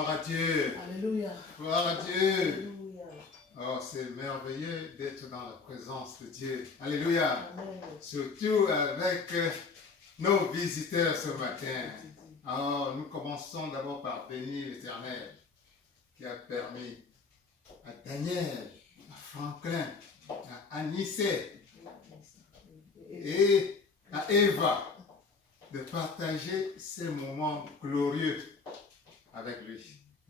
Gloire à Dieu. Alléluia. Gloire à Dieu. Alléluia. Oh, c'est merveilleux d'être dans la présence de Dieu. Alléluia. Amen. Surtout avec nos visiteurs ce matin. Alors, nous commençons d'abord par bénir l'Éternel qui a permis à Daniel, à Franklin, à Anissé et à Eva de partager ces moments glorieux avec lui.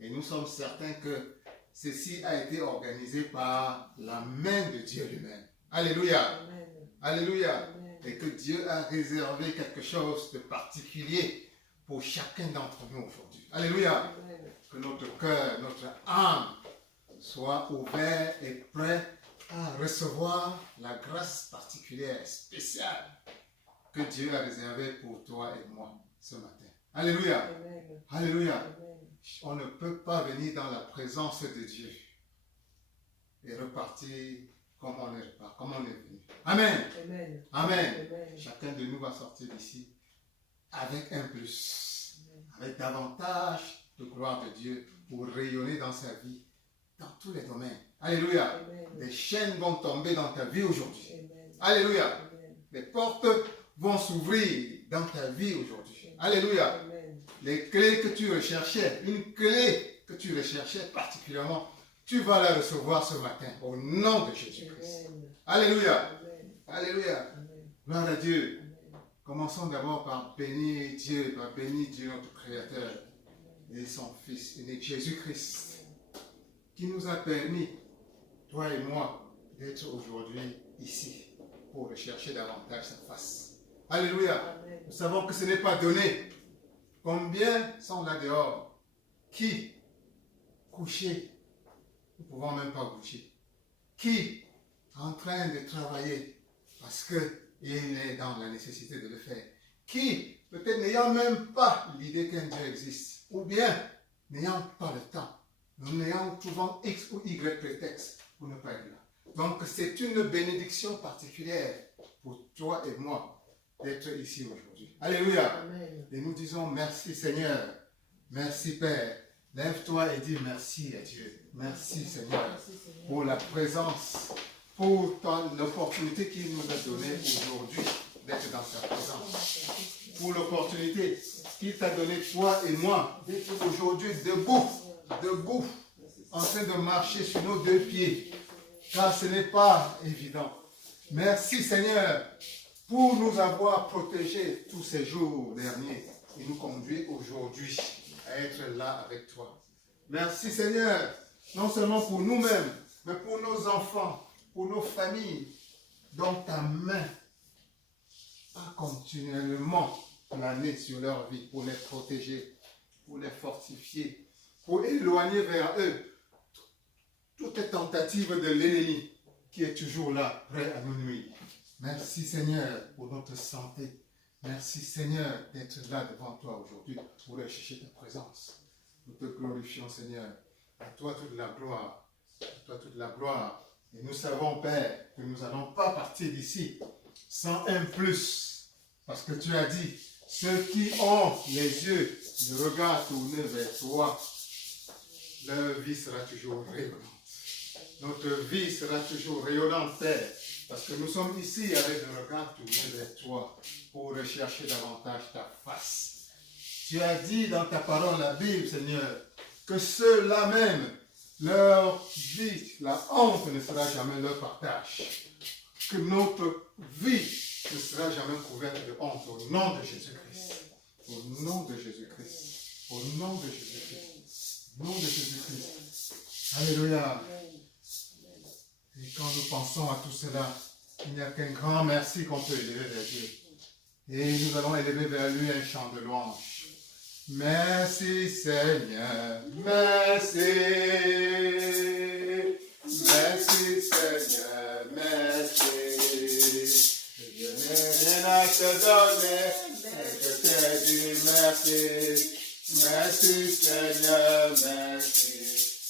Et nous sommes certains que ceci a été organisé par la main de Dieu lui-même. Alléluia. Amen. Alléluia. Amen. Et que Dieu a réservé quelque chose de particulier pour chacun d'entre nous aujourd'hui. Alléluia. Amen. Que notre cœur, notre âme soit ouvert et prêt à recevoir la grâce particulière, spéciale que Dieu a réservée pour toi et moi ce matin. Alléluia. Amen. Alléluia. Amen. On ne peut pas venir dans la présence de Dieu et repartir comme on est venu. Amen. Amen. Amen. Amen. Chacun de nous va sortir d'ici avec un plus, avec davantage de gloire de Dieu pour rayonner dans sa vie, dans tous les domaines. Alléluia. Amen. Les chaînes vont tomber dans ta vie aujourd'hui. Amen. Alléluia. Amen. Les portes vont s'ouvrir dans ta vie aujourd'hui. Alléluia. Amen. Les clés que tu recherchais, une clé que tu recherchais particulièrement, tu vas la recevoir ce matin au nom de Jésus-Christ. Amen. Alléluia. Amen. Alléluia. Amen. Gloire à Dieu. Amen. Commençons d'abord par bénir Dieu, notre Créateur et son Fils unique Jésus-Christ, qui nous a permis, toi et moi, d'être aujourd'hui ici pour rechercher davantage sa face. Alléluia. Amen. Nous savons que ce n'est pas donné. Combien sont là dehors qui, couchés, ne pouvons même pas bouger, qui, en train de travailler parce qu'il est dans la nécessité de le faire, qui, peut-être n'ayant même pas l'idée qu'un Dieu existe, ou bien n'ayant pas le temps, n'ayant souvent X ou Y prétexte pour ne pas être là. Donc c'est une bénédiction particulière pour toi et moi d'être ici aujourd'hui. Alléluia. Amen. Et nous disons merci Seigneur, merci Père. Lève-toi et dis merci à Dieu. Merci Seigneur Merci, Seigneur. pour la présence, pour l'opportunité qu'il nous a donnée aujourd'hui d'être dans sa présence. Pour l'opportunité qu'il t'a donnée, toi et moi, d'être aujourd'hui debout, en train de marcher sur nos deux pieds. Car ce n'est pas évident. Merci Seigneur pour nous avoir protégés tous ces jours derniers et nous conduire aujourd'hui à être là avec toi. Merci Seigneur, non seulement pour nous-mêmes, mais pour nos enfants, pour nos familles, dont ta main a continuellement plané sur leur vie pour les protéger, pour les fortifier, pour éloigner vers eux toute tentative de l'ennemi qui est toujours là, prêt à nous nuire. Merci Seigneur pour notre santé. Merci Seigneur d'être là devant toi aujourd'hui pour rechercher ta présence. Nous te glorifions Seigneur. À toi toute la gloire. À toi toute la gloire. Et nous savons Père que nous n'allons pas partir d'ici sans un plus. Parce que tu as dit, ceux qui ont les yeux, le regard tourné vers toi, leur vie sera toujours rayonnante. Notre vie sera toujours rayonnante, Père, parce que nous sommes ici avec le regard tourné vers toi pour rechercher davantage ta face. Tu as dit dans ta parole, la Bible, Seigneur, que ceux-là même, leur vie, la honte ne sera jamais leur partage. Que notre vie ne sera jamais couverte de honte au nom de Jésus-Christ. Au nom de Jésus-Christ. Au nom de Jésus-Christ. Au nom de Jésus-Christ. Alléluia. Et quand nous pensons à tout cela, il n'y a qu'un grand merci qu'on peut élever vers Dieu. Et nous allons élever vers lui un chant de louange. Merci Seigneur, merci. Merci Seigneur, merci. Je n'ai rien à te donner, mais je t'ai dit merci. Merci Seigneur, merci.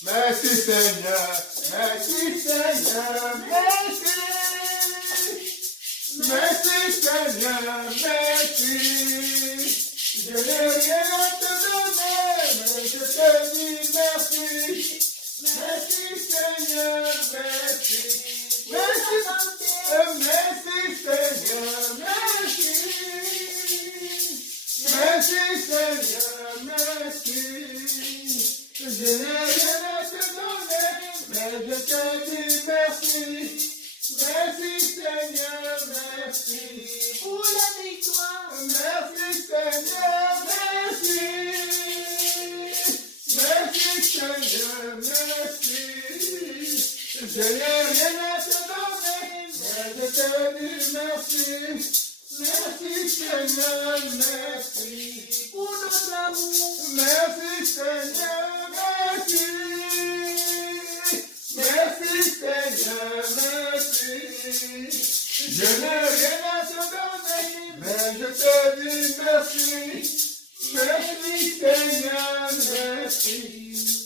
Merci Seigneur, merci Seigneur, merci. Merci Seigneur, merci. Je n'ai rien à te donner, Mais je te dis merci. Merci Seigneur, merci. Merci Seigneur, merci. Merci Seigneur, merci. Je n'ai rien à te donner, mais je te dis merci. Merci Seigneur, merci. Pour la victoire. Merci Seigneur, merci. Merci Seigneur, merci. Je n'ai rien à te donner, mais je te dis merci. Merci Seigneur, merci. Pour notre amour. Merci Seigneur, merci. Merci Seigneur, merci. Je n'ai rien à te donner, mais je te dis merci. Merci Seigneur, merci.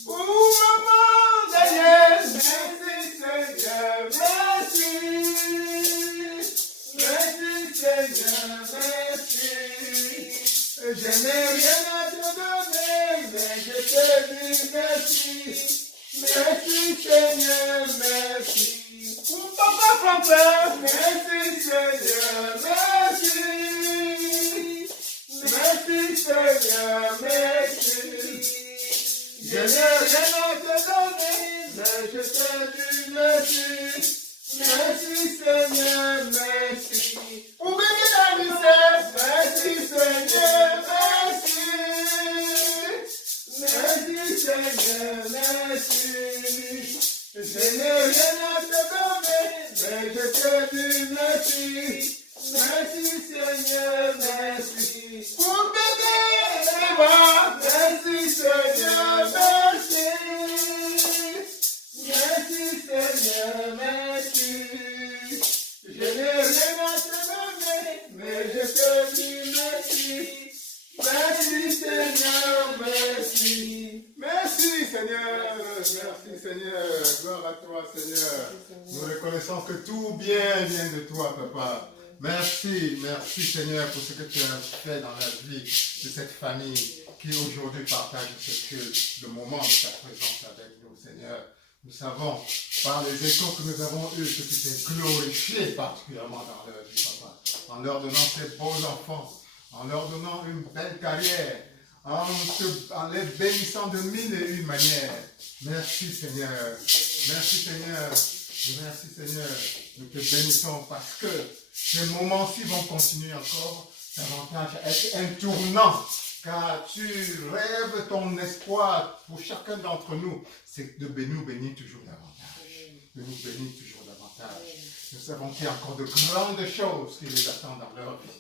Pour maman Daniel, merci Seigneur, merci. Merci Seigneur, merci. Je n'ai rien à te donner, mais je te dis merci. Merci Seigneur, merci. Pour papa François, merci Seigneur, merci. Merci Seigneur, merci. Je n'ai rien à te donner, mais je te dis merci. Merci Seigneur, merci. Pour bénir la misère, merci Seigneur, merci. Merci Seigneur, merci. Je n'ai rien à te donner, mais je te dis merci. Merci Seigneur, merci. Pour bénir Eva, merci Seigneur, merci. Merci Seigneur, merci. Je n'ai rien à te donner, mais je te dis merci. Merci Seigneur, merci. Merci Seigneur, merci Seigneur. Gloire à toi Seigneur. Nous reconnaissons que tout bien vient de toi Papa. Merci, merci Seigneur pour ce que tu as fait dans la vie de cette famille qui aujourd'hui partage ce culte, le moment de ta présence avec nous Seigneur. Nous savons par les échos que nous avons eus que tu t'es glorifié particulièrement dans leur vie Papa, en leur donnant ces beaux enfants, en leur donnant une belle carrière, en les bénissant de mille et une manières. Merci Seigneur, merci Seigneur, merci Seigneur. Nous te bénissons parce que ces moments-ci vont continuer encore davantage à être un tournant, car tu rêves ton espoir pour chacun d'entre nous, c'est de nous bénir toujours davantage, de nous bénir toujours davantage. Nous savons qu'il y a encore de grandes choses qui les attendent dans leur vie.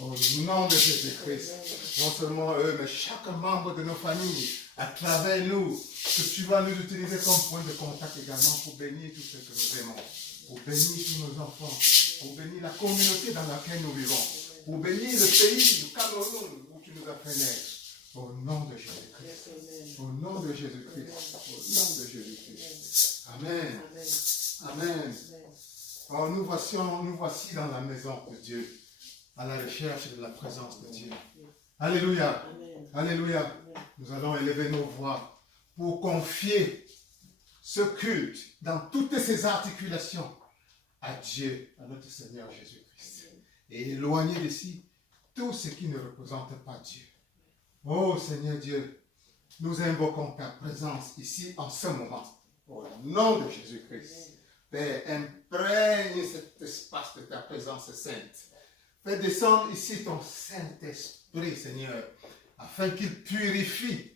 Au nom de Jésus-Christ, non seulement eux, mais chaque membre de nos familles, à travers nous, que tu vas nous utiliser comme point de contact également pour bénir tous ceux que nous aimons, pour bénir tous nos enfants, pour bénir la communauté dans laquelle nous vivons, pour bénir le pays du Cameroun où tu nous as fait naître. Au nom de Jésus-Christ. Au nom de Jésus-Christ. Au nom de Jésus-Christ. Amen. Amen. Alors nous voici dans la maison de Dieu, à la recherche de la présence de Dieu. Alléluia. Alléluia. Nous allons élever nos voix pour confier ce culte dans toutes ses articulations à Dieu, à notre Seigneur Jésus-Christ. Et éloigner d'ici tout ce qui ne représente pas Dieu. Oh Seigneur Dieu, nous invoquons ta présence ici en ce moment. Au nom de Jésus-Christ. Père, imprègne cet espace de ta présence sainte. Fais descendre ici ton Saint-Esprit, Seigneur, afin qu'il purifie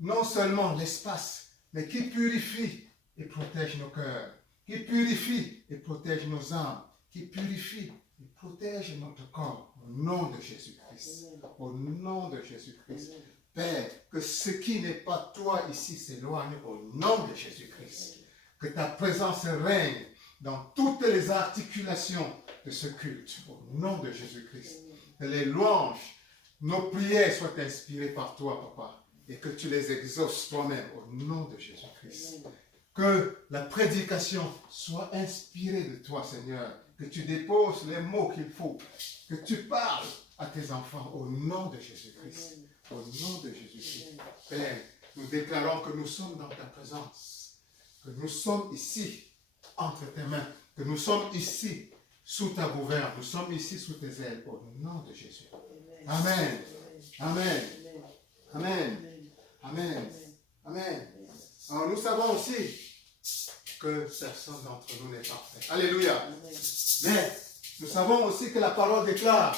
non seulement l'espace, mais qu'il purifie et protège nos cœurs, qu'il purifie et protège nos âmes, qu'il purifie et protège notre corps, au nom de Jésus-Christ. Au nom de Jésus-Christ. Père, que ce qui n'est pas toi ici s'éloigne au nom de Jésus-Christ. Que ta présence règne dans toutes les articulations de ce culte, au nom de Jésus-Christ. Que les louanges, nos prières soient inspirées par toi, Papa, et que tu les exauces toi-même, au nom de Jésus-Christ. Que la prédication soit inspirée de toi, Seigneur, que tu déposes les mots qu'il faut, que tu parles à tes enfants, au nom de Jésus-Christ. Au nom de Jésus-Christ. Père, nous déclarons que nous sommes dans ta présence, que nous sommes ici entre tes mains, que nous sommes ici sous ta gouverne, nous sommes ici sous tes ailes, au nom de Jésus. Amen. Amen. Amen. Amen. Amen. Alors nous savons aussi que personne d'entre nous n'est parfait. Alléluia. Mais nous savons aussi que la parole déclare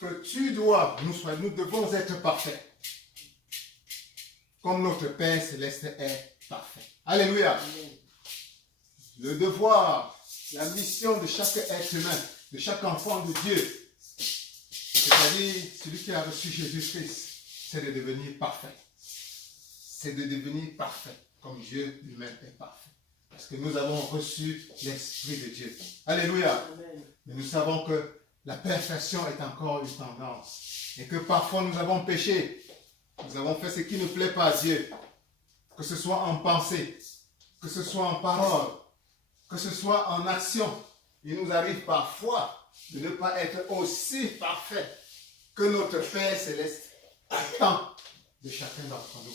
que nous devons être parfaits. Comme notre Père Céleste est parfait. Alléluia. Le devoir, la mission de chaque être humain, de chaque enfant de Dieu, c'est-à-dire celui qui a reçu Jésus-Christ, c'est de devenir parfait. C'est de devenir parfait, comme Dieu lui-même est parfait. Parce que nous avons reçu l'Esprit de Dieu. Alléluia. Mais nous savons que la perfection est encore une tendance. Et que parfois nous avons péché. Nous avons fait ce qui ne plaît pas à Dieu. Que ce soit en pensée, que ce soit en parole, que ce soit en action. Il nous arrive parfois de ne pas être aussi parfait que notre Père Céleste attend de chacun d'entre nous.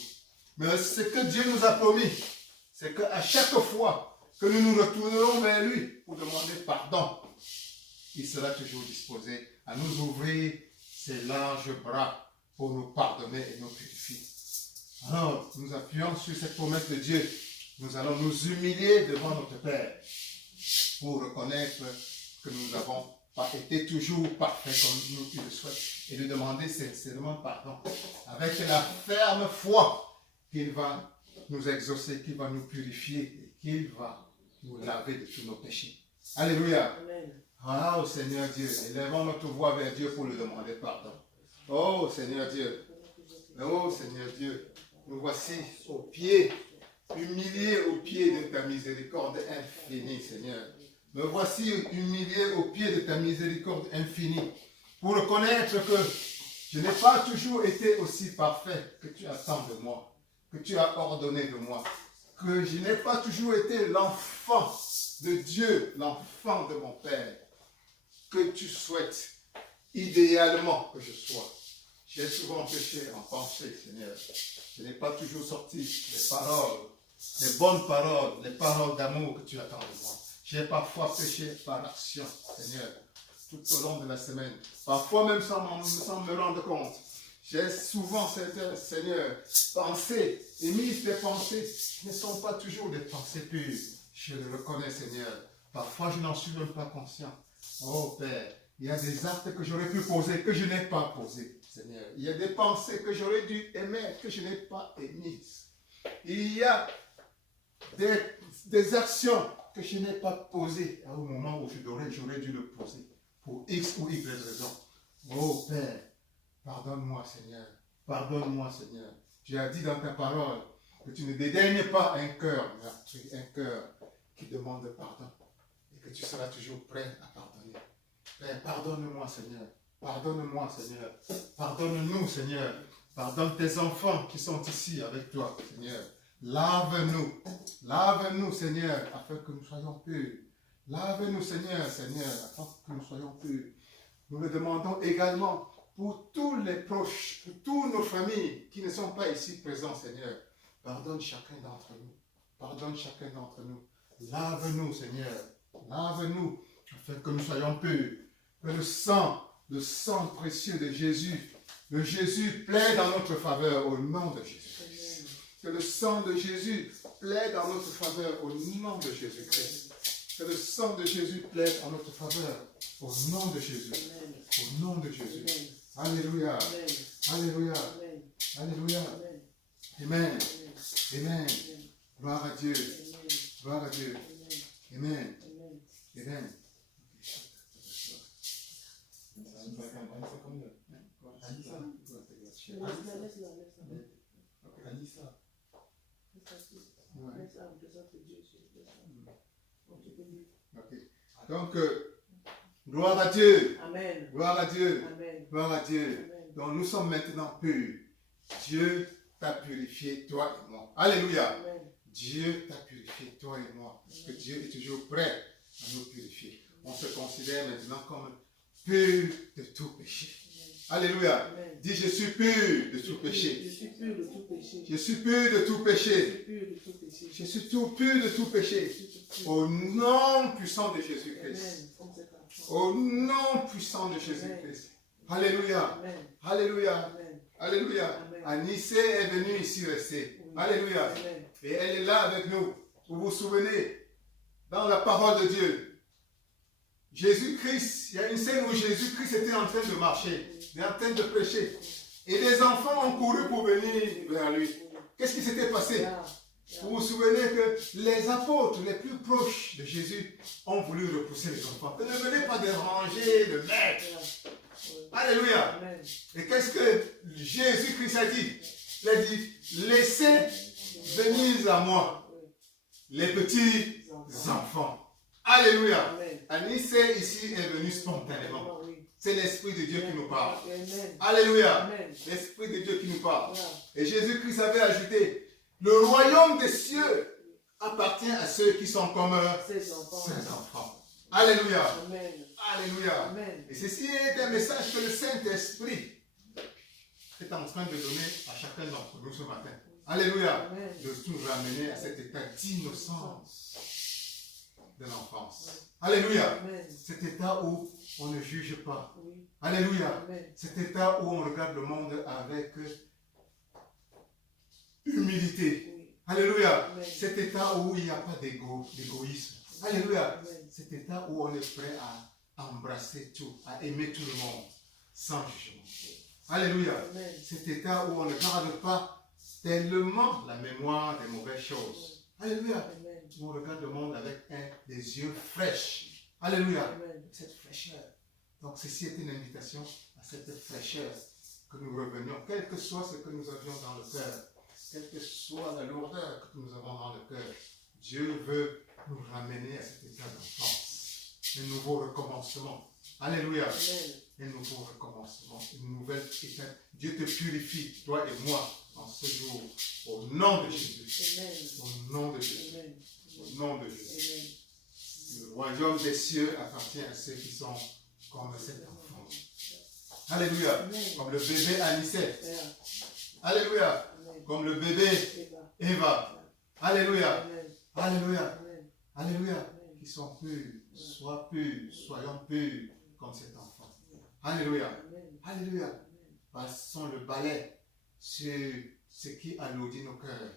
Mais ce que Dieu nous a promis, c'est qu'à chaque fois que nous nous retournerons vers lui pour demander pardon, il sera toujours disposé à nous ouvrir ses larges bras pour nous pardonner et nous purifier. Alors, nous appuyons sur cette promesse de Dieu. Nous allons nous humilier devant notre Père pour reconnaître que nous n'avons pas été toujours parfaits comme nous qui le souhaitons et lui demander sincèrement pardon avec la ferme foi qu'il va nous exaucer, qu'il va nous purifier et qu'il va nous laver de tous nos péchés. Alléluia. Ah, oh Seigneur Dieu, élevons notre voix vers Dieu pour lui demander pardon. Oh Seigneur Dieu, oh Seigneur Dieu, nous voici au pied, humiliés au pied de ta miséricorde infinie, Seigneur. Me voici humilié au pied de ta miséricorde infinie pour reconnaître que je n'ai pas toujours été aussi parfait que tu attends de moi, que tu as ordonné de moi, que je n'ai pas toujours été l'enfant de Dieu, l'enfant de mon Père, que tu souhaites idéalement que je sois. J'ai souvent péché en pensée, Seigneur. Je n'ai pas toujours sorti les paroles, les bonnes paroles, les paroles d'amour que tu attends de moi. J'ai parfois péché par action, Seigneur, tout au long de la semaine. Parfois même sans me rendre compte. J'ai souvent, Seigneur, pensé, émis des pensées qui ne sont pas toujours des pensées pures. Je le reconnais, Seigneur. Parfois, je n'en suis même pas conscient. Oh Père, il y a des actes que j'aurais pu poser, que je n'ai pas posés, Seigneur. Il y a des pensées que j'aurais dû émettre, que je n'ai pas émises. Il y a des actions que je n'ai pas posées au moment où j'aurais dû le poser, pour X ou Y raison. Oh Père, pardonne-moi, Seigneur. Pardonne-moi, Seigneur. Tu as dit dans ta parole que tu ne dédaignes pas un cœur meurtri, un cœur qui demande pardon. Et que tu seras toujours prêt à pardonner. Père, pardonne-moi, Seigneur. Pardonne-moi, Seigneur. Pardonne-nous, Seigneur. Pardonne tes enfants qui sont ici avec toi, Seigneur. Lave-nous. Lave-nous, Seigneur, afin que nous soyons purs. Lave-nous, Seigneur, afin que nous soyons purs. Nous le demandons également pour tous les proches, pour toutes nos familles qui ne sont pas ici présents, Seigneur. Pardonne chacun d'entre nous. Pardonne chacun d'entre nous. Lave-nous, Seigneur. Lave-nous afin que nous soyons purs. Que le sang précieux de Jésus, de Jésus plaide en notre faveur au nom de Jésus-Christ. Que le sang de Jésus plaide en notre faveur au nom de Jésus-Christ. Que le sang de Jésus plaide en notre faveur au nom de Jésus. Au nom de Jésus. Alléluia. Alléluia. Alléluia. Amen. Amen. Gloire à Dieu. Gloire à Dieu. Amen. Amen. Donc, gloire à Dieu. Amen. Gloire à Dieu. Amen. Gloire à Dieu. Amen. Donc, nous sommes maintenant purs. Dieu t'a purifié, toi et moi. Alléluia. Amen. Dieu t'a purifié, toi et moi. Parce que Dieu est toujours prêt à nous purifier. On se considère maintenant comme pur de tout péché. Alléluia. Amen. Dis, je suis pur de tout péché. Je suis pur de tout péché. Je suis pur de tout péché. Je suis pur de tout péché. Je suis tout pur de tout péché. Au nom puissant de Jésus-Christ. Amen. Comme cet enfant. Au nom puissant de Jésus-Christ. Alléluia. Amen. Alléluia. Amen. Alléluia. Amen. Anissé est venue ici rester. Alléluia. Amen. Et elle est là avec nous. Vous vous souvenez, dans la parole de Dieu, Jésus-Christ, il y a une scène où Jésus-Christ était en train de marcher, il est en train de prêcher. Et les enfants ont couru pour venir vers lui. Qu'est-ce qui s'était passé? Vous vous souvenez que les apôtres les plus proches de Jésus ont voulu repousser les enfants. Ne venez pas déranger le maître. Alléluia. Amen. Et qu'est-ce que Jésus-Christ a dit? Il a dit, laissez venir à moi les petits enfants. Alléluia. Amen. Anissé ici est venu spontanément. Oui. C'est l'Esprit de Dieu qui nous parle. Amen. Alléluia. Amen. L'Esprit de Dieu qui nous parle. Voilà. Et Jésus-Christ avait ajouté, le royaume des cieux appartient à ceux qui sont comme Ces enfants. ses enfants. Alléluia. Amen. Alléluia. Amen. Et ceci est un message que le Saint-Esprit est en train de donner à chacun d'entre nous ce matin. Alléluia. Amen. De nous ramener à cet état d'innocence de l'enfance. Alléluia. Amen. Cet état où on ne juge pas. Oui. Alléluia. Amen. Cet état où on regarde le monde avec humilité. Oui. Alléluia. Amen. Cet état où il n'y a pas d'égoïsme. Alléluia. Amen. Cet état où on est prêt à embrasser tout, à aimer tout le monde, sans jugement. Alléluia. Amen. Cet état où on ne garde pas tellement la mémoire des mauvaises choses. Alléluia. Amen. Où on regarde le monde avec des yeux fraîches. Alléluia. Amen. Cette fraîcheur. Donc ceci est une invitation à cette fraîcheur que nous revenions, quel que soit ce que nous avions dans le cœur, quelle que soit la lourdeur que nous avons dans le cœur. Dieu veut nous ramener à cet état d'enfance. Un nouveau recommencement. Alléluia. Amen. Un nouveau recommencement. Une nouvelle étape. Dieu te purifie, toi et moi, en ce jour. Au nom de Jésus. Amen. Au nom de Jésus. Amen. Au nom de Jésus. Amen. Le royaume des cieux appartient à ceux qui sont comme cet enfant. Alléluia. Amen. Comme le bébé Anicet. Père. Alléluia. Amen. Comme le bébé Eva. Eva. Alléluia. Amen. Alléluia. Amen. Alléluia. Amen. Qui sont purs. Sois purs. Soyons purs comme cet enfant. Alléluia. Amen. Alléluia. Amen. Passons le balai sur ce qui alourdit nos cœurs.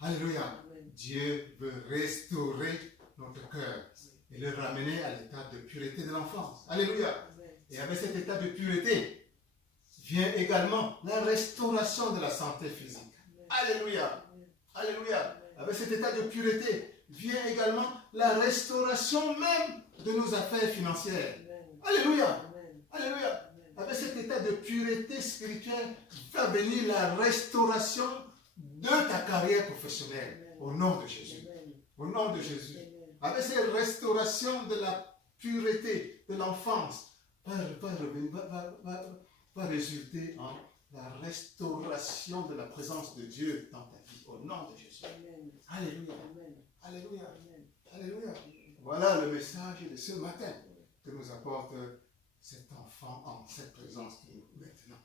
Alléluia. Amen. Dieu veut restaurer notre cœur et le ramener à l'état de pureté de l'enfance. Alléluia. Amen. Et avec cet état de pureté vient également la restauration de la santé physique. Alléluia. Amen. Alléluia. Avec cet état de pureté vient également la restauration même de nos affaires financières. Amen. Alléluia. Amen. Alléluia. Amen. Avec cet état de pureté spirituelle va venir la restauration de ta carrière professionnelle. Au nom de Jésus. Amen. Au nom de Jésus. Amen. Avec cette restauration de la pureté de l'enfance, va résulter en la restauration de la présence de Dieu dans ta vie. Au nom de Jésus. Amen. Alléluia. Amen. Alléluia. Amen. Alléluia. Voilà le message de ce matin que nous apporte cet enfant en cette présence de nous maintenant.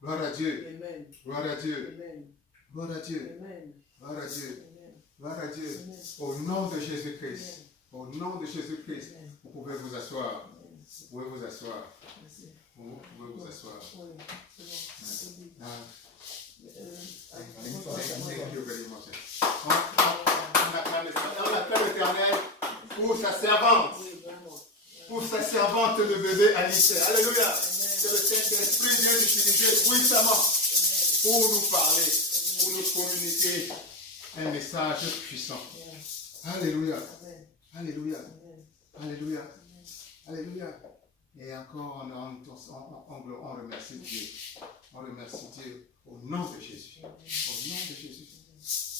Gloire à Dieu. Amen. Gloire à Dieu. Amen. Gloire à Dieu. Amen. Gloire à Dieu. Amen. Gloire à Dieu. Amen. Au nom de Jésus-Christ. Au nom de Jésus-Christ. Amen. Vous pouvez vous asseoir. Amen. Vous pouvez vous asseoir. Merci. Vous pouvez vous asseoir. Oui, c'est bon. Ah, Euh, thank you very much. On acclame l'Éternel pour sa servante. Oui, vraiment. Pour sa servante, le bébé Alice. Alléluia. Amen. Que le Saint-Esprit vient d'utiliser puissamment Amen. pour nous parler, pour nous communiquer un message puissant. Amen. Alléluia. Amen. Alléluia. Amen. Alléluia. Amen. Alléluia. Et encore, on remercie Dieu. On remercie Dieu au nom de Jésus. Au nom de Jésus.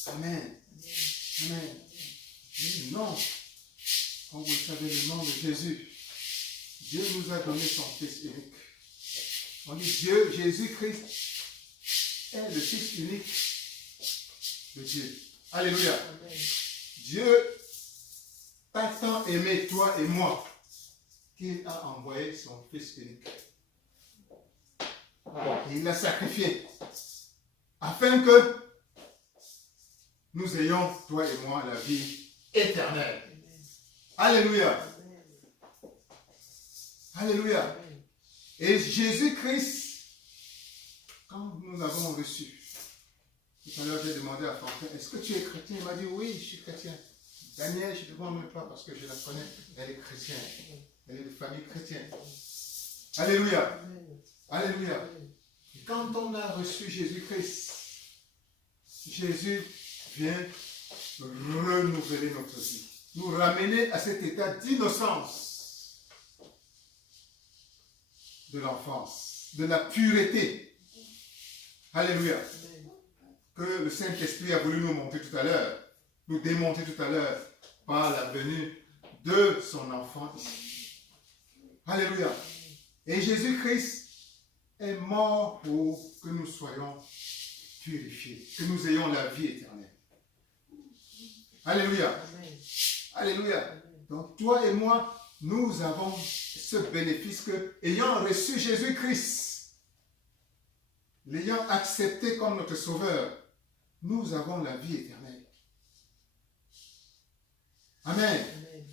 Amen. Amen. Le nom, comme vous le savez, le nom de Jésus. Dieu nous a donné son Fils unique. On dit Dieu, Jésus-Christ est le Fils unique de Dieu. Alléluia. Amen. Dieu t'a tant aimé, toi et moi, qu'il a envoyé son Fils unique. Et il l'a sacrifié. Afin que nous ayons, toi et moi, la vie éternelle. Alléluia. Alléluia. Et Jésus-Christ, quand nous l'avons reçu, tout à l'heure j'ai demandé à Franklin, est-ce que tu es chrétien? Il m'a dit, oui, je suis chrétien. Daniel, je ne te demande même pas parce que je la connais. Elle est chrétienne. Elle est de famille chrétienne. Alléluia. Alléluia. Et quand on a reçu Jésus-Christ, Jésus vient renouveler notre vie. Nous ramener à cet état d'innocence de l'enfance, de la pureté. Alléluia. Que le Saint-Esprit a voulu nous montrer tout à l'heure, nous démontrer tout à l'heure par la venue de son enfant ici. Alléluia. Et Jésus-Christ est mort pour que nous soyons purifiés, que nous ayons la vie éternelle. Alléluia. Amen. Alléluia. Donc toi et moi, nous avons ce bénéfice que, ayant reçu Jésus-Christ, l'ayant accepté comme notre sauveur, nous avons la vie éternelle. Amen. Amen.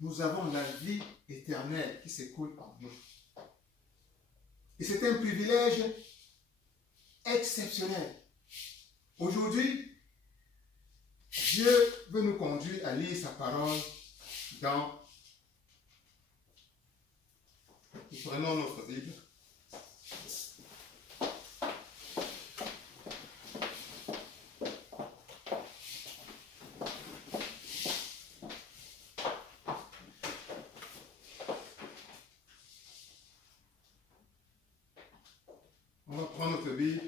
Nous avons la vie éternelle qui s'écoule en nous. Et c'est un privilège exceptionnel. Aujourd'hui, Dieu veut nous conduire à lire sa parole dans... Nous prenons notre Bible. On va prendre notre Bible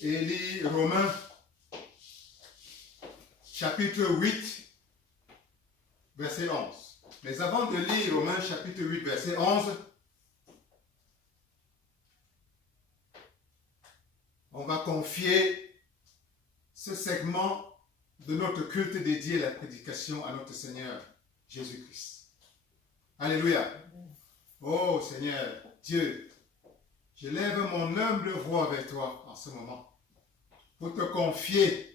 et lire Romains chapitre 8, verset 11. Mais avant de lire Romains chapitre 8, verset 11, on va confier ce segment de notre culte dédié à la prédication à notre Seigneur Jésus-Christ. Alléluia. Oh Seigneur, Dieu, je lève mon humble voix vers toi en ce moment pour te confier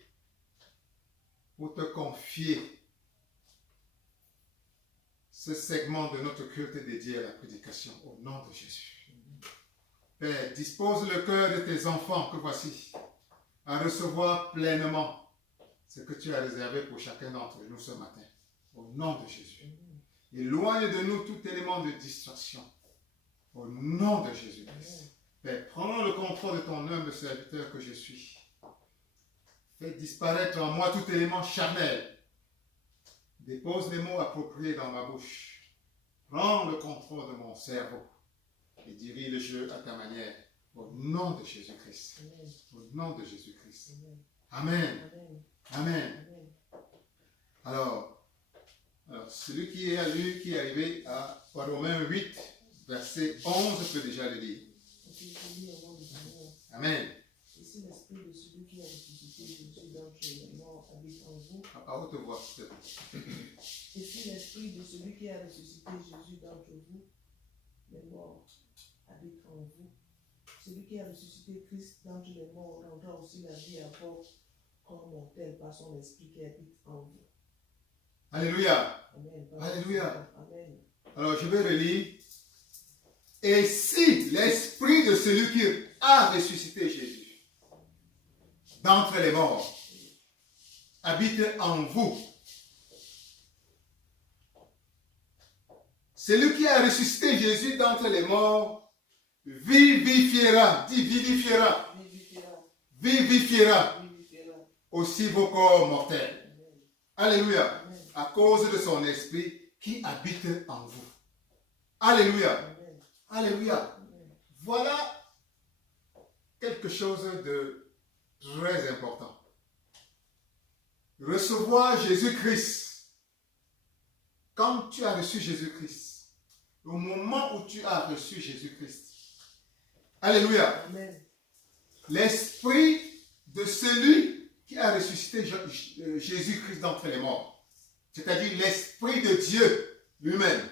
ce segment de notre culte dédié à la prédication au nom de Jésus. Père, dispose le cœur de tes enfants que voici à recevoir pleinement ce que tu as réservé pour chacun d'entre nous ce matin. Au nom de Jésus. Éloigne de nous tout élément de distraction. Au nom de Jésus-Christ. Père, prends le contrôle de ton humble serviteur que je suis. Fais disparaître en moi tout élément charnel. Dépose les mots appropriés dans ma bouche. Prends le contrôle de mon cerveau et dirige le jeu à ta manière. Au nom de Jésus-Christ. Au nom de Jésus-Christ. Amen. Amen. Alors, celui qui est lu, qui est arrivé à Romains 8, verset 11, peut déjà le lire. Amen. Et si l'esprit de celui qui a ressuscité Jésus d'entre les morts habite en vous, À haute voix, s'il te plaît. et si l'esprit de celui qui a ressuscité Jésus d'entre vous, les morts, habite en vous, celui qui a ressuscité Christ d'entre les morts rendra aussi la vie à corps comme mortel par son esprit qui habite en vous. Alléluia. Amen. Alléluia. Amen. Alors, je vais relire. Et si l'esprit de celui qui a ressuscité Jésus d'entre les morts habite en vous, celui qui a ressuscité Jésus d'entre les morts vivifiera, dit vivifiera, vivifiera aussi vos corps mortels. Alléluia. À cause de son esprit qui habite en vous. Alléluia. Alléluia. Voilà quelque chose de très important. Recevoir Jésus-Christ. Quand tu as reçu Jésus-Christ, au moment où tu as reçu Jésus-Christ, alléluia, Amen. l'esprit de celui qui a ressuscité Jésus-Christ d'entre les morts, c'est-à-dire l'esprit de Dieu lui-même,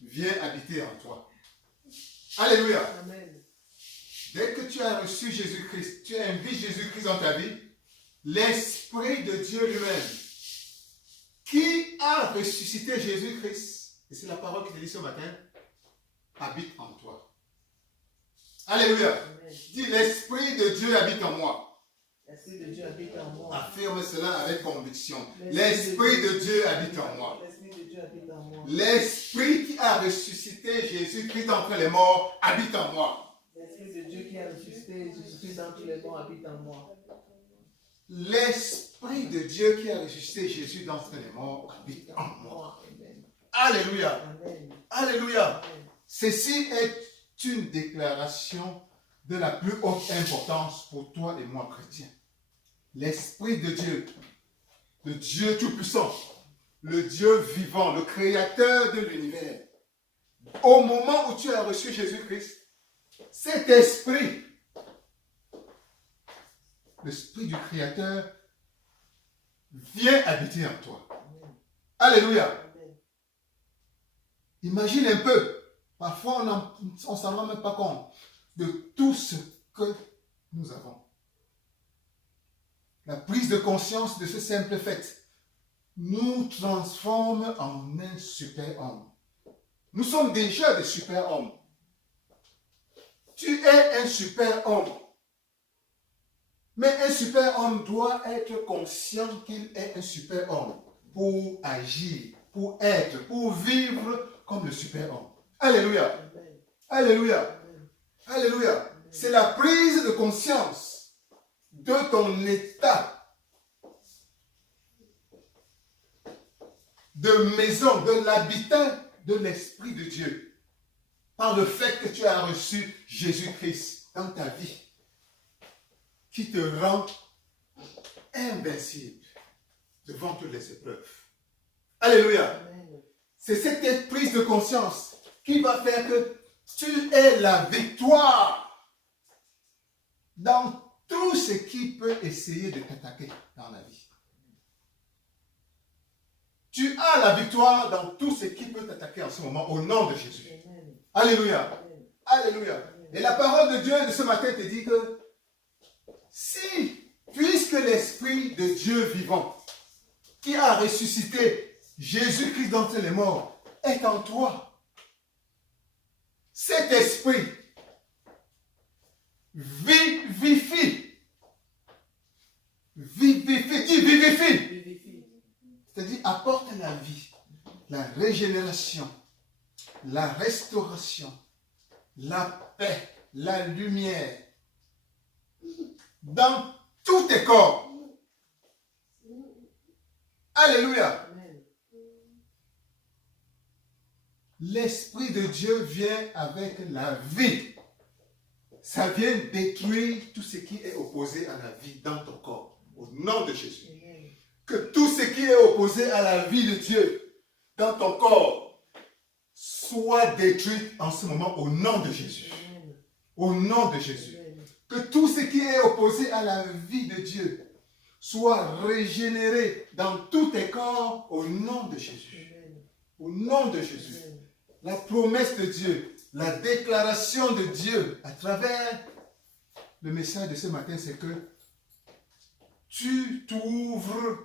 vient habiter en toi. Alléluia. Amen. Dès que tu as reçu Jésus-Christ, tu invites Jésus-Christ dans ta vie, l'Esprit de Dieu lui-même, qui a ressuscité Jésus-Christ, et c'est la parole qui te dit ce matin, habite en toi. Alléluia. Amen. Dis, l'Esprit de Dieu habite en moi. L'Esprit de Dieu habite en moi. Affirme cela avec conviction. L'Esprit de Dieu habite en moi. L'Esprit de Dieu habite en moi. L'Esprit qui a ressuscité Jésus-Christ d'entre les morts habite en moi. L'Esprit de Dieu qui a ressuscité Jésus-Christ d'entre les morts habite en moi. L'Esprit de Dieu qui a ressuscité Jésus d'entre les morts habite en moi. Amen. Alléluia. Amen. Alléluia. Amen. Ceci est une déclaration de la plus haute importance pour toi et moi, chrétiens. L'Esprit de Dieu, le Dieu Tout-Puissant, le Dieu vivant, le Créateur de l'univers, au moment où tu as reçu Jésus-Christ, cet Esprit, l'Esprit du Créateur, vient habiter en toi. Amen. Alléluia. Amen. Imagine un peu, parfois on ne s'en rend même pas compte de tout ce que nous avons. La prise de conscience de ce simple fait nous transforme en un super-homme. Nous sommes déjà des super-hommes. Tu es un super-homme. Mais un super-homme doit être conscient qu'il est un super-homme pour agir, pour être, pour vivre comme le super-homme. Alléluia. Amen. Alléluia. Amen. Alléluia. C'est la prise de conscience de ton état de maison, de l'habitat de l'Esprit de Dieu, par le fait que tu as reçu Jésus-Christ dans ta vie, qui te rend invincible devant toutes les épreuves. Alléluia. Amen. C'est cette prise de conscience qui va faire que tu aies la victoire dans tout ce qui peut essayer de t'attaquer dans la vie. Tu as la victoire dans tout ce qui peut t'attaquer en ce moment au nom de Jésus. Amen. Alléluia. Amen. Alléluia. Et la parole de Dieu de ce matin te dit que si, puisque l'Esprit de Dieu vivant, qui a ressuscité Jésus-Christ d'entre les morts, est en toi, cet Esprit vivifie. Vivifie, dis vivifie. Vivifie. C'est-à-dire apporte la vie, la régénération, la restauration, la paix, la lumière dans tous tes corps. Alléluia. Amen. L'Esprit de Dieu vient avec la vie. Ça vient détruire tout ce qui est opposé à la vie dans ton corps. Au nom de Jésus. Amen. Que tout ce qui est opposé à la vie de Dieu dans ton corps soit détruit en ce moment au nom de Jésus. Amen. Au nom de Jésus. Amen. Que tout ce qui est opposé à la vie de Dieu soit régénéré dans tous tes corps au nom de Jésus. Amen. Au nom de Jésus. Amen. La promesse de Dieu, la déclaration de Dieu à travers le message de ce matin, c'est que tu t'ouvres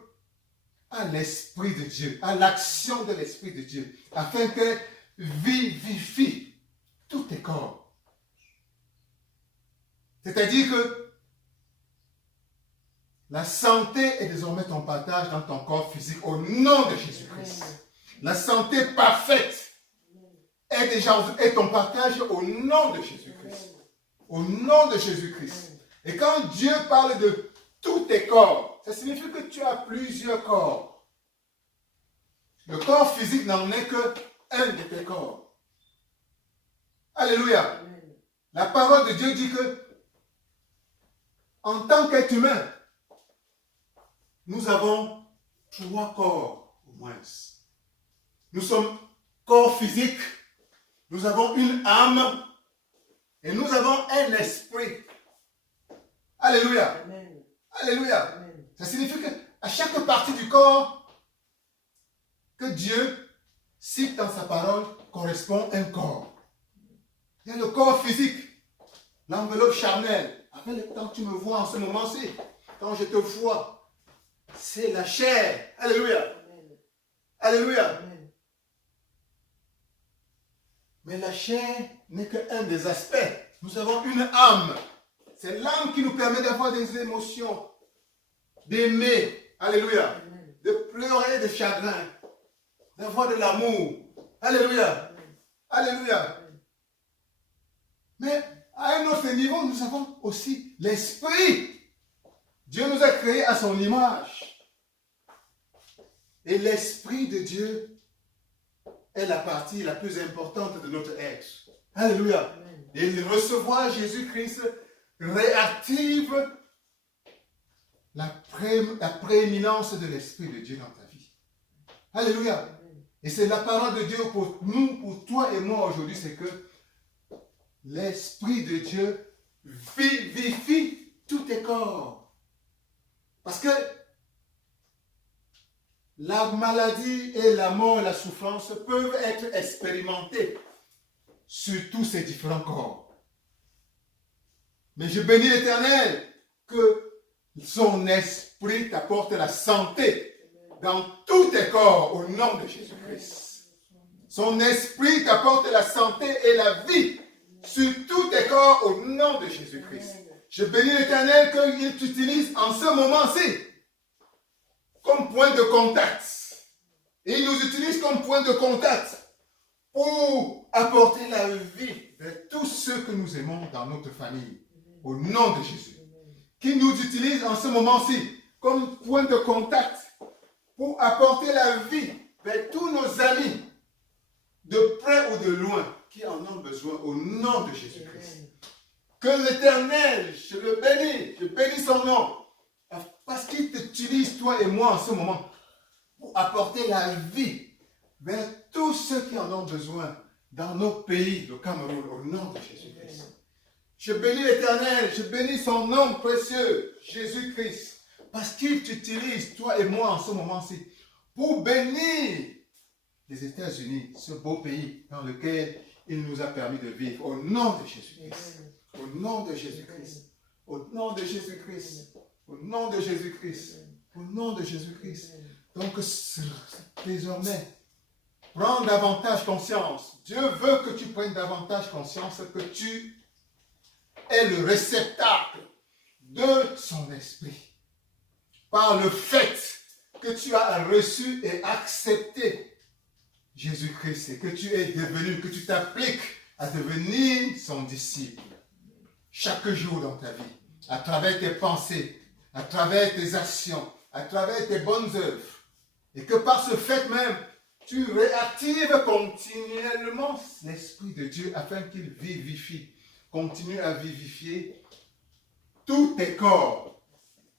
à l'Esprit de Dieu, à l'action de l'Esprit de Dieu, afin que vivifie tous tes corps. C'est-à-dire que la santé est désormais ton partage dans ton corps physique au nom de Jésus-Christ. La santé parfaite est ton partage au nom de Jésus-Christ. Au nom de Jésus-Christ. Et quand Dieu parle de tous tes corps, ça signifie que tu as plusieurs corps. Le corps physique n'en est que un de tes corps. Alléluia. Amen. La parole de Dieu dit que en tant qu'être humain, nous avons 3 corps au moins. Nous sommes corps physique, nous avons une âme et nous avons un esprit. Alléluia. Amen. Alléluia. Amen. Ça signifie qu'à chaque partie du corps que Dieu cite dans sa parole correspond un corps. Il y a le corps physique, l'enveloppe charnelle. Après, quand tu me vois en ce moment-ci, quand je te vois, c'est la chair. Alléluia. Amen. Alléluia. Amen. Mais la chair n'est qu'un des aspects. Nous avons une âme. C'est l'âme qui nous permet d'avoir des émotions, d'aimer. Alléluia. Amen. De pleurer de chagrin, d'avoir de l'amour. Alléluia. Amen. Alléluia. Amen. Mais à un autre niveau, nous avons aussi l'esprit. Dieu nous a créés à son image. Et l'esprit de Dieu est la partie la plus importante de notre être. Alléluia. Amen. Et recevoir Jésus-Christ réactive la prééminence de l'esprit de Dieu dans ta vie. Alléluia. Amen. Et c'est la parole de Dieu pour nous, pour toi et moi aujourd'hui, c'est que l'Esprit de Dieu vivifie tous tes corps. Parce que la maladie et la mort et la souffrance peuvent être expérimentées sur tous ces différents corps. Mais je bénis l'Éternel que son esprit t'apporte la santé dans tous tes corps au nom de Jésus-Christ. Son esprit t'apporte la santé et la vie sur tous tes corps au nom de Jésus-Christ. Je bénis l'Éternel qu'il t'utilise en ce moment-ci comme point de contact. Et il nous utilise comme point de contact pour apporter la vie de tous ceux que nous aimons dans notre famille. Au nom de Jésus. Qui nous utilise en ce moment-ci comme point de contact pour apporter la vie vers tous nos amis, de près ou de loin, qui en ont besoin au nom de Jésus-Christ. Que l'Éternel, je le bénis, je bénis son nom, parce qu'il t'utilise, toi et moi, en ce moment, pour apporter la vie vers tous ceux qui en ont besoin dans nos pays, le Cameroun, au nom de Jésus-Christ. Je bénis l'Éternel, je bénis son nom précieux, Jésus-Christ, parce qu'il t'utilise, toi et moi, en ce moment-ci, pour bénir les États-Unis, ce beau pays dans lequel il nous a permis de vivre, au nom de Jésus-Christ. Au nom de Jésus-Christ. Au nom de Jésus-Christ. Au nom de Jésus-Christ. Au nom de Jésus-Christ. Donc, désormais, prends davantage conscience. Dieu veut que tu prennes davantage conscience que tu es le réceptacle de son esprit. Par le fait que tu as reçu et accepté Jésus-Christ et que tu es devenu, que tu t'appliques à devenir son disciple. Chaque jour dans ta vie, à travers tes pensées, à travers tes actions, à travers tes bonnes œuvres. Et que par ce fait même, tu réactives continuellement l'Esprit de Dieu afin qu'il vivifie. Continue à vivifier tous tes corps,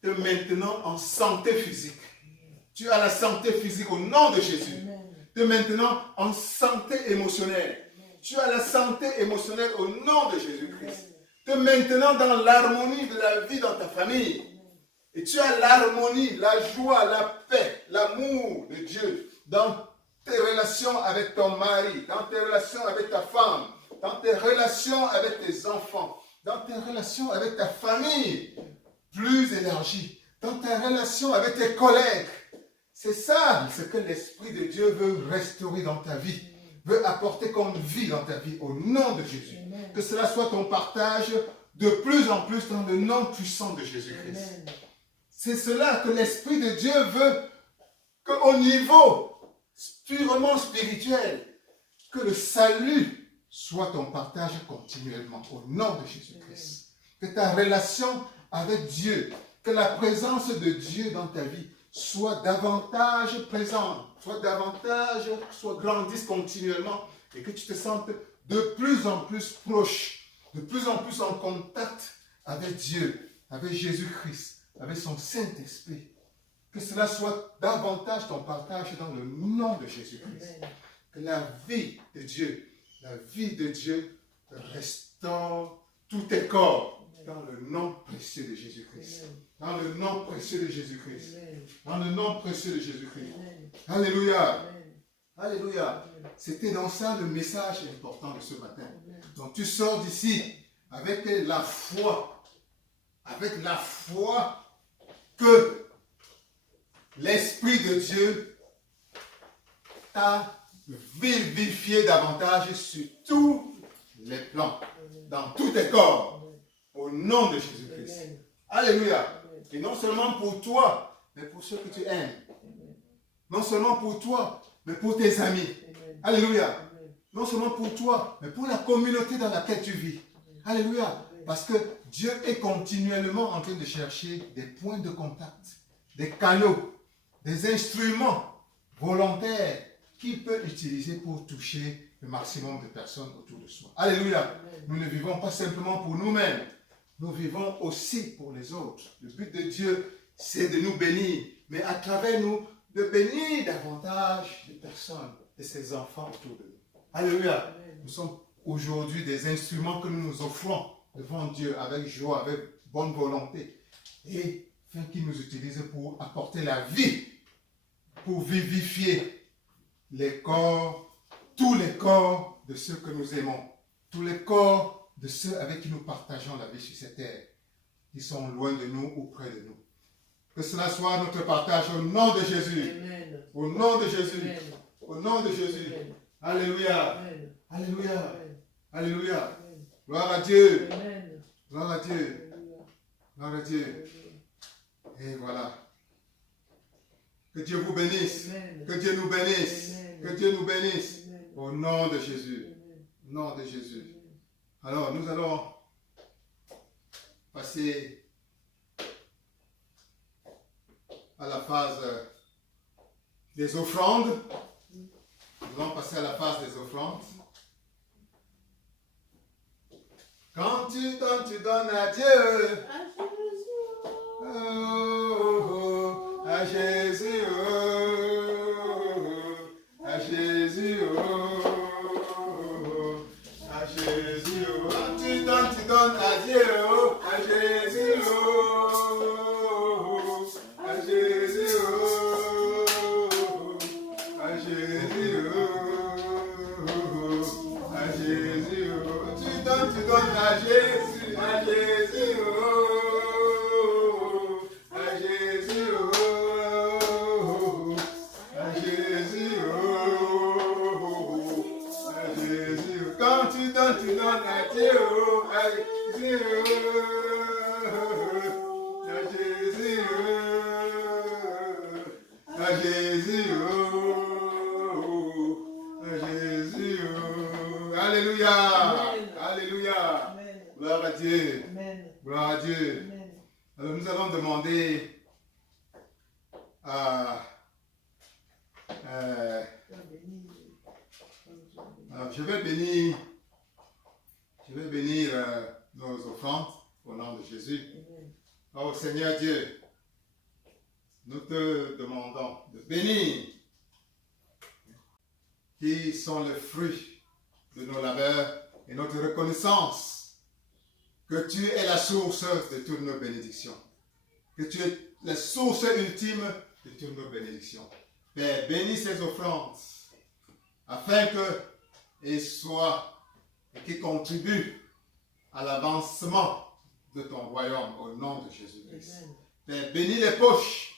te maintenant en santé physique. Tu as la santé physique au nom de Jésus. Te maintenant en santé émotionnelle. Tu as la santé émotionnelle au nom de Jésus-Christ. Te maintenant dans l'harmonie de la vie dans ta famille. Et tu as l'harmonie, la joie, la paix, l'amour de Dieu dans tes relations avec ton mari, dans tes relations avec ta femme, dans tes relations avec tes enfants, dans tes relations avec ta famille plus élargie, dans tes relations avec tes collègues. C'est ça ce que l'Esprit de Dieu veut restaurer dans ta vie, veut apporter comme vie dans ta vie au nom de Jésus. Amen. Que cela soit ton partage de plus en plus dans le nom puissant de Jésus-Christ. C'est cela que l'Esprit de Dieu veut qu'au niveau purement spirituel, que le salut soit ton partage continuellement au nom de Jésus-Christ. Que ta relation avec Dieu, que la présence de Dieu dans ta vie soit davantage présente, soit grandisse continuellement et que tu te sentes de plus en plus proche, de plus en plus en contact avec Dieu, avec Jésus-Christ, avec son Saint-Esprit. Que cela soit davantage ton partage dans le nom de Jésus-Christ. Que la vie de Dieu restaure tous tes corps dans le nom précieux de Jésus-Christ. Dans le nom précieux de Jésus-Christ. Dans le nom précieux de Jésus-Christ. Alléluia. Alléluia. C'était dans ça le message important de ce matin. Donc tu sors d'ici avec la foi que l'Esprit de Dieu t'a vivifié davantage sur tous les plans, dans tous tes corps, au nom de Jésus-Christ. Alléluia. Et non seulement pour toi, mais pour ceux que tu aimes. Non seulement pour toi, mais pour tes amis. Alléluia. Non seulement pour toi, mais pour la communauté dans laquelle tu vis. Alléluia. Parce que Dieu est continuellement en train de chercher des points de contact, des canaux, des instruments volontaires qu'il peut utiliser pour toucher le maximum de personnes autour de soi. Alléluia. Nous ne vivons pas simplement pour nous-mêmes. Nous vivons aussi pour les autres. Le but de Dieu, c'est de nous bénir, mais à travers nous, de bénir davantage de personnes, de ses enfants autour de nous. Alléluia. Nous sommes aujourd'hui des instruments que nous nous offrons devant Dieu avec joie, avec bonne volonté, et afin qu'il nous utilise pour apporter la vie, pour vivifier les corps, tous les corps de ceux que nous aimons, tous les corps de ceux avec qui nous partageons la vie sur cette terre, qui sont loin de nous ou près de nous. Que cela soit notre partage au nom de Jésus. Amen. Au nom de Jésus. Amen. Au nom de Jésus. Amen. Alléluia. Amen. Alléluia. Amen. Alléluia. Amen. Gloire à Dieu. Amen. Gloire à Dieu. Alléluia. Gloire à Dieu. Amen. Et voilà. Que Dieu vous bénisse. Amen. Que Dieu nous bénisse. Amen. Que Dieu nous bénisse. Amen. Au nom de Jésus. Amen. Au nom de Jésus. Amen. Alors, nous allons passer à la phase des offrandes. Nous allons passer à la phase des offrandes. Quand tu donnes à Dieu, à Jésus, à Jésus, à Jésus. Quand tu donnes à Dieu, à Jésus, à Jésus, à Jésus, à Jésus. Tu donnes à Jésus, à Jésus, à Jésus, à Jésus, à Jésus. Quand tu donnes à Dieu, à Jésus, à Jésus, à Jésus, à Jésus. Alléluia. Amen. Alléluia. Amen. Gloire à Dieu. Amen. Gloire à Dieu. Amen. Alors nous allons demander à... alors je vais bénir nos offrandes au nom de Jésus. Amen. Oh Seigneur Dieu, nous te demandons de bénir qui sont les fruits de nos labeurs et notre reconnaissance que tu es la source de toutes nos bénédictions, que tu es la source ultime de toutes nos bénédictions. Père, bénis ces offrandes afin qu'elles soient et qu'elles contribuent à l'avancement de ton royaume au nom de Jésus-Christ. Père, bénis les poches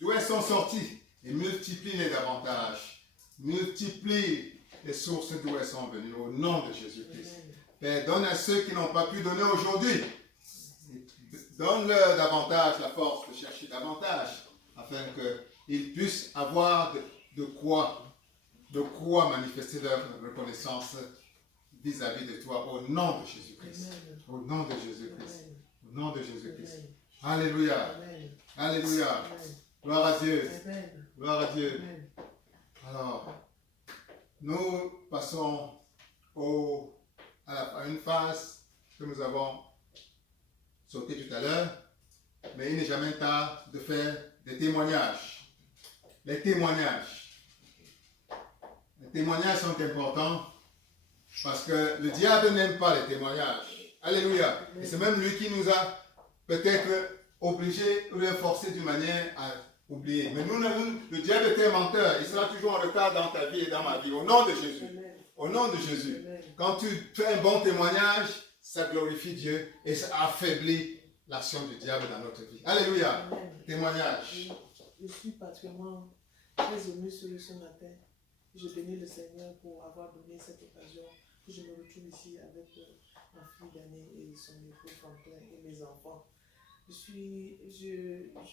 d'où elles sont sorties et multiplie-les davantage. Multiplie les sources d'où elles sont venues au nom de Jésus-Christ. Père, donne à ceux qui n'ont pas pu donner aujourd'hui, donne-leur davantage la force de chercher davantage afin qu'ils puissent avoir de quoi manifester leur reconnaissance vis-à-vis de toi au nom de Jésus-Christ. Au nom de Jésus-Christ. Au nom de Jésus-Christ. Alléluia. Alléluia. Gloire à Dieu. Gloire à Dieu. Alors, nous passons à une phase que nous avons sautée tout à l'heure, mais il n'est jamais tard de faire des témoignages. Les témoignages. Les témoignages sont importants parce que le diable n'aime pas les témoignages. Alléluia. Et c'est même lui qui nous a peut-être obligés ou forcés d'une manière à oublié. Mais le diable est un menteur. Il sera toujours en retard dans ta vie et dans ma vie. Au nom de Jésus. Amen. Au nom de Jésus. Amen. Quand tu fais un bon témoignage, ça glorifie Dieu et ça affaiblit l'action du diable dans notre vie. Alléluia. Amen. Témoignage. Je suis particulièrement très émue ce matin. Je bénis le Seigneur pour avoir donné cette occasion que je me retrouve ici avec ma fille d'année et son époux Franklin et mes enfants. Je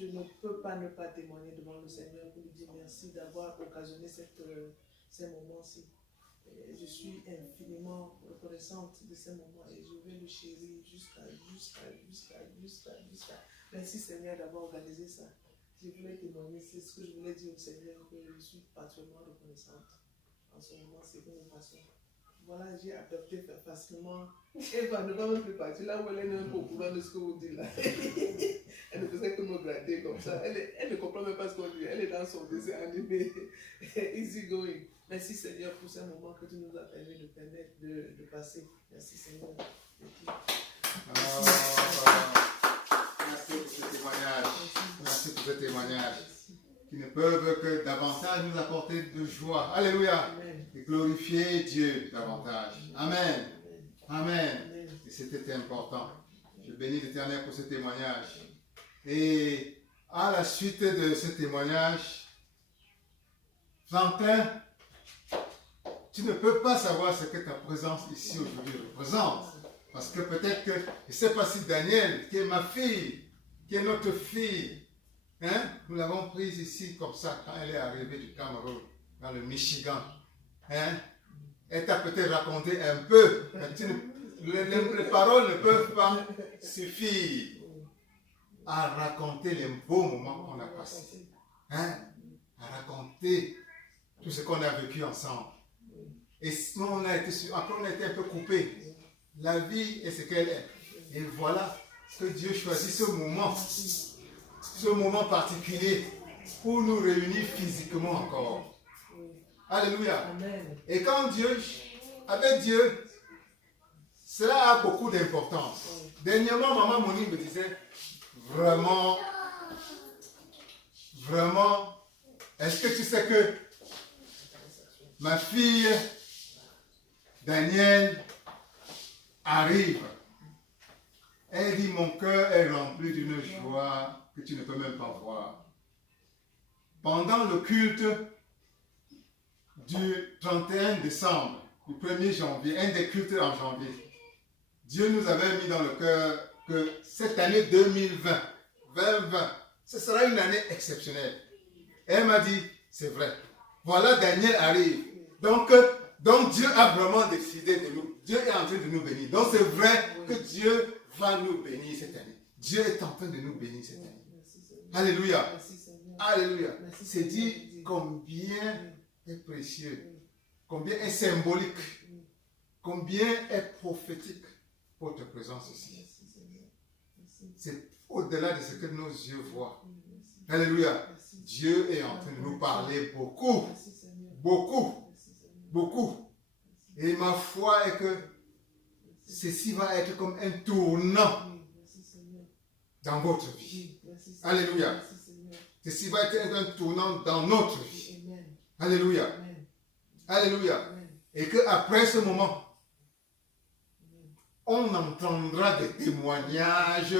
ne peux pas ne pas témoigner devant le Seigneur pour lui dire merci d'avoir occasionné ces moments-ci. Je suis infiniment reconnaissante de ces moments et je vais le chérir jusqu'à. Merci Seigneur d'avoir organisé ça. Je voulais témoigner, c'est ce que je voulais dire au Seigneur, que je suis particulièrement reconnaissante en ce moment, c'est de toute façon. Voilà, j'ai adopté facilement. Eva ne va même plus partir là où elle est même pas au courant de ce que vous dites là. Elle ne faisait que me gratter comme ça. Elle ne comprend même pas ce qu'on dit. Elle est dans son dessin animé. Easy going. Merci Seigneur pour ce moment que tu nous as permis de passer. Merci Seigneur. Merci pour ce témoignage. Merci pour ce témoignage. Qui ne peuvent que davantage nous apporter de joie. Alléluia. Amen. Et glorifier Dieu davantage. Amen. Amen. Amen. Et c'était important. Je bénis l'Éternel pour ce témoignage. Et à la suite de ce témoignage, Valentin, tu ne peux pas savoir ce que ta présence ici aujourd'hui représente. Parce que peut-être que, je ne sais pas si Daniel, qui est ma fille, qui est notre fille, hein, nous l'avons prise ici comme ça quand elle est arrivée du Cameroun, dans le Michigan. Hein, elle t'a peut-être raconté un peu, mais les paroles ne peuvent pas suffire à raconter les beaux moments qu'on a passés. Hein, à raconter tout ce qu'on a vécu ensemble. Et sinon, on a été un peu coupés. La vie est ce qu'elle est. Et voilà que Dieu choisit ce moment particulier pour nous réunir physiquement encore. Alléluia. Amen. Et quand avec Dieu, cela a beaucoup d'importance. Dernièrement, maman Monique me disait, vraiment, est-ce que tu sais que ma fille, Daniel, arrive? Elle dit, mon cœur est rempli d'une joie que tu ne peux même pas voir. Pendant le culte du 31 décembre, du 1er janvier, un des cultes en janvier, Dieu nous avait mis dans le cœur que cette année 2020, ce sera une année exceptionnelle. Elle m'a dit, c'est vrai. Voilà, Daniel arrive. Donc Dieu a vraiment décidé de nous. Dieu est en train de nous bénir. Donc c'est vrai que Dieu va nous bénir cette année. Dieu est en train de nous bénir cette année. Alléluia. Alléluia. C'est dire combien est précieux, combien est symbolique, combien est prophétique votre présence ici. C'est au-delà de ce que nos yeux voient. Alléluia. Dieu est en train de nous parler beaucoup. Et ma foi est que ceci va être comme un tournant dans votre vie. Alléluia. Ceci va être un tournant dans notre vie. Alléluia. Alléluia. Et qu'après ce moment, on entendra des témoignages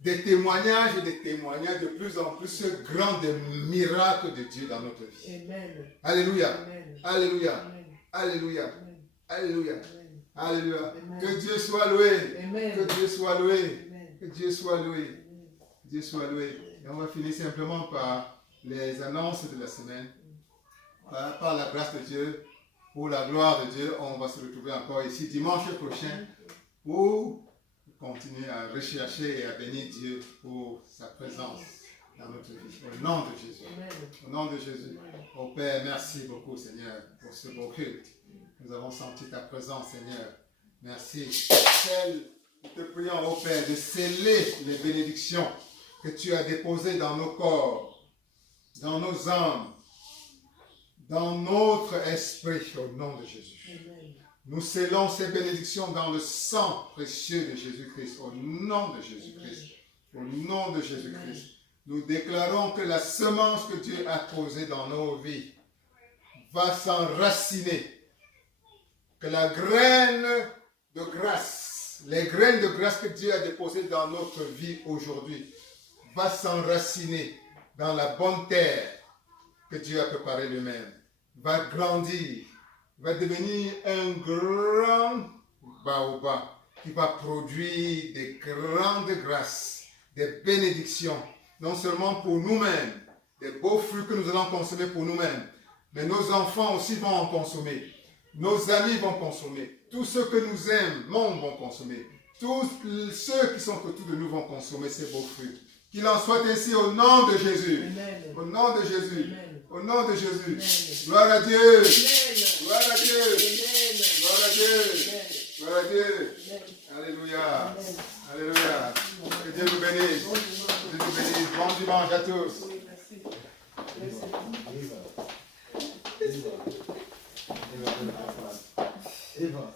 de plus en plus grands des miracles de Dieu dans notre vie. Amen. Alléluia. Amen. Alléluia. Amen. Alléluia. Amen. Alléluia. Amen. Alléluia. Amen. Que Dieu soit loué. Amen. Que Dieu soit loué. Amen. Que Dieu soit loué. Amen. Dieu soit loué. Et on va finir simplement par les annonces de la semaine. Par la grâce de Dieu, pour la gloire de Dieu, on va se retrouver encore ici dimanche prochain pour continuer à rechercher et à bénir Dieu pour sa présence dans notre vie. Au nom de Jésus. Amen. Au nom de Jésus. Ô Père, merci beaucoup, Seigneur, pour ce beau culte. Nous avons senti ta présence, Seigneur. Merci. Nous te prions, ô Père, de sceller les bénédictions que tu as déposées dans nos corps, dans nos âmes, dans notre esprit, au nom de Jésus. Amen. Nous scellons ces bénédictions dans le sang précieux de Jésus-Christ, au nom de Jésus-Christ. Au nom de Jésus-Christ. nous déclarons que la semence que Dieu a posée dans nos vies va s'enraciner. Que la graine de grâce, les graines de grâce que Dieu a déposées dans notre vie aujourd'hui, va s'enraciner dans la bonne terre que Dieu a préparée lui-même. Va grandir, va devenir un grand baobab qui va produire des grandes grâces, des bénédictions, non seulement pour nous-mêmes, des beaux fruits que nous allons consommer pour nous-mêmes, mais nos enfants aussi vont en consommer, nos amis vont consommer, tous ceux que nous aimons vont consommer, tous ceux qui sont autour de nous vont consommer ces beaux fruits. Qu'il en soit ainsi au nom de Jésus. Amen. Au nom de Jésus. Amen. Au nom de Jésus. Amen. Gloire à Dieu. Amen. Gloire à Dieu. Amen. Gloire à Dieu. Amen. Gloire à Dieu. Amen. Alléluia. Amen. Alléluia. Que Dieu nous bénisse. Dieu nous bénisse. Bon dimanche à tous. Oui, merci. Merci. Eva.